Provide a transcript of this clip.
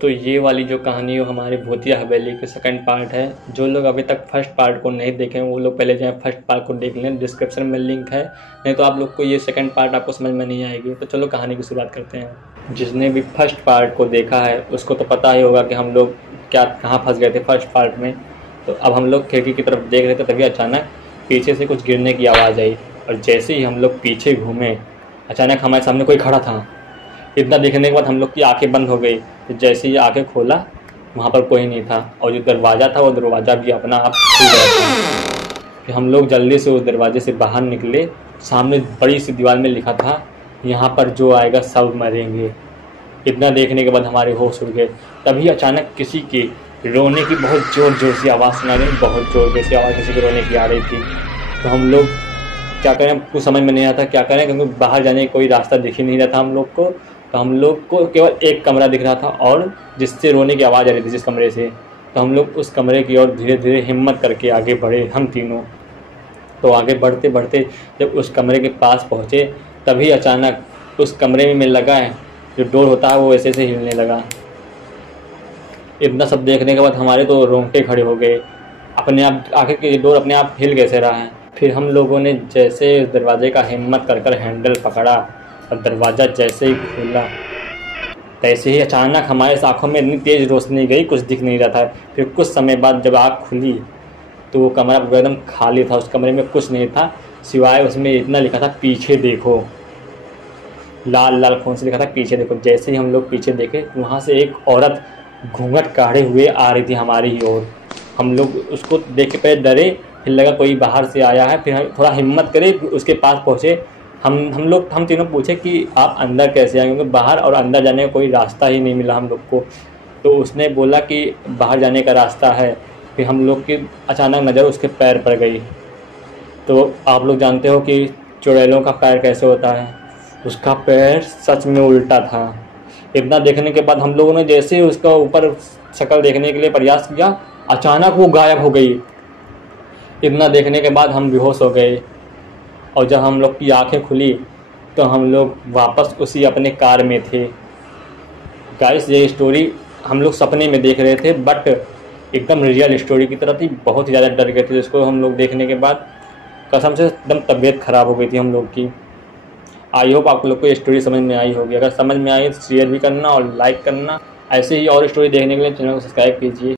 तो ये वाली जो कहानी है हमारी भूतिया हवेली के सेकंड पार्ट है। जो लोग अभी तक फर्स्ट पार्ट को नहीं देखे वो लोग पहले जाएं फर्स्ट पार्ट को देख लें, डिस्क्रिप्शन में लिंक है। नहीं तो आप लोग को ये सेकंड पार्ट आपको समझ में नहीं आएगी। तो चलो कहानी की शुरुआत करते हैं। जिसने भी फर्स्ट पार्ट को देखा है उसको तो पता ही होगा कि हम लोग कहाँ फंस गए थे फर्स्ट पार्ट में। तो अब हम लोग खिड़की की तरफ देख रहे थे, तभी अचानक पीछे से कुछ गिरने की आवाज़ आई और जैसे ही हम लोग पीछे घूमे अचानक हमारे सामने कोई खड़ा था। इतना देखने के बाद हम लोग की आंखें बंद हो गई। तो जैसे ही आंखें खोला वहाँ पर कोई नहीं था और जो दरवाज़ा था वो दरवाज़ा भी अपना आप खुल गया था। फिर हम लोग जल्दी से उस दरवाजे से बाहर निकले। सामने बड़ी सी दीवार में लिखा था, यहाँ पर जो आएगा सब मरेंगे। इतना देखने के बाद हमारे होश उड़ गए। तभी अचानक किसी की रोने की बहुत ज़ोर ज़ोर से आवाज़ सुना रही, बहुत ज़ोर ज़ोर से आवाज़ किसी की रोने की आ रही थी। तो हम लोग क्या करें, कुछ समझ में नहीं आता क्या करें, क्योंकि बाहर जाने का कोई रास्ता दिख ही नहीं रहा था हम लोग को। तो हम लोग को केवल एक कमरा दिख रहा था और जिससे रोने की आवाज़ आ रही थी जिस कमरे से। तो हम लोग उस कमरे की ओर धीरे धीरे हिम्मत करके आगे बढ़े हम तीनों। तो आगे बढ़ते बढ़ते जब उस कमरे के पास पहुँचे तभी अचानक उस कमरे में लगा है जो डोर होता है वो ऐसे से हिलने लगा। इतना सब देखने के बाद हमारे तो रोंगटे खड़े हो गए। अपने आप आखिर ये डोर अपने आप हिल कैसे रहा है। फिर हम लोगों ने जैसे इस दरवाजे का हिम्मत कर हैंडल पकड़ा और दरवाज़ा जैसे ही खुला तैसे ही अचानक हमारे आँखों में इतनी तेज़ रोशनी गई, कुछ दिख नहीं रहा था। फिर कुछ समय बाद जब आँख खुली तो वो कमरा एकदम खाली था। उस कमरे में कुछ नहीं था सिवाय उसमें इतना लिखा था, पीछे देखो। लाल लाल खून से लिखा था, पीछे देखो। जैसे ही हम लोग पीछे देखे वहाँ से एक औरत घूंघट काढ़े हुए आ रही थी हमारी ही ओर। हम लोग उसको देख के पहले डरे, फिर लगा कोई बाहर से आया है। फिर थोड़ा हिम्मत करे उसके पास पहुँचे। हम तीनों पूछे कि आप अंदर कैसे आए, क्योंकि बाहर और अंदर जाने का कोई रास्ता ही नहीं मिला हम लोग को। तो उसने बोला कि बाहर जाने का रास्ता है। फिर हम लोग की अचानक नज़र उसके पैर पर गई। तो आप लोग जानते हो कि चुड़ैलों का पैर कैसे होता है, उसका पैर सच में उल्टा था। इतना देखने के बाद हम लोगों ने जैसे ही उसका ऊपर शक्ल देखने के लिए प्रयास किया अचानक वो गायब हो गई। इतना देखने के बाद हम बेहोश हो गए और जब हम लोग की आंखें खुली तो हम लोग वापस उसी अपने कार में थे। गाइस ये स्टोरी हम लोग सपने में देख रहे थे बट एकदम रियल स्टोरी की तरह थी। बहुत ही ज़्यादा डर गए थे जिसको हम लोग देखने के बाद कसम से एकदम तबीयत ख़राब हो गई थी हम लोग की। आई होप आप लोग को ये स्टोरी समझ में आई होगी। अगर समझ में आई तो शेयर भी करना और लाइक करना। ऐसे ही और स्टोरी देखने के लिए चैनल को सब्सक्राइब कीजिए।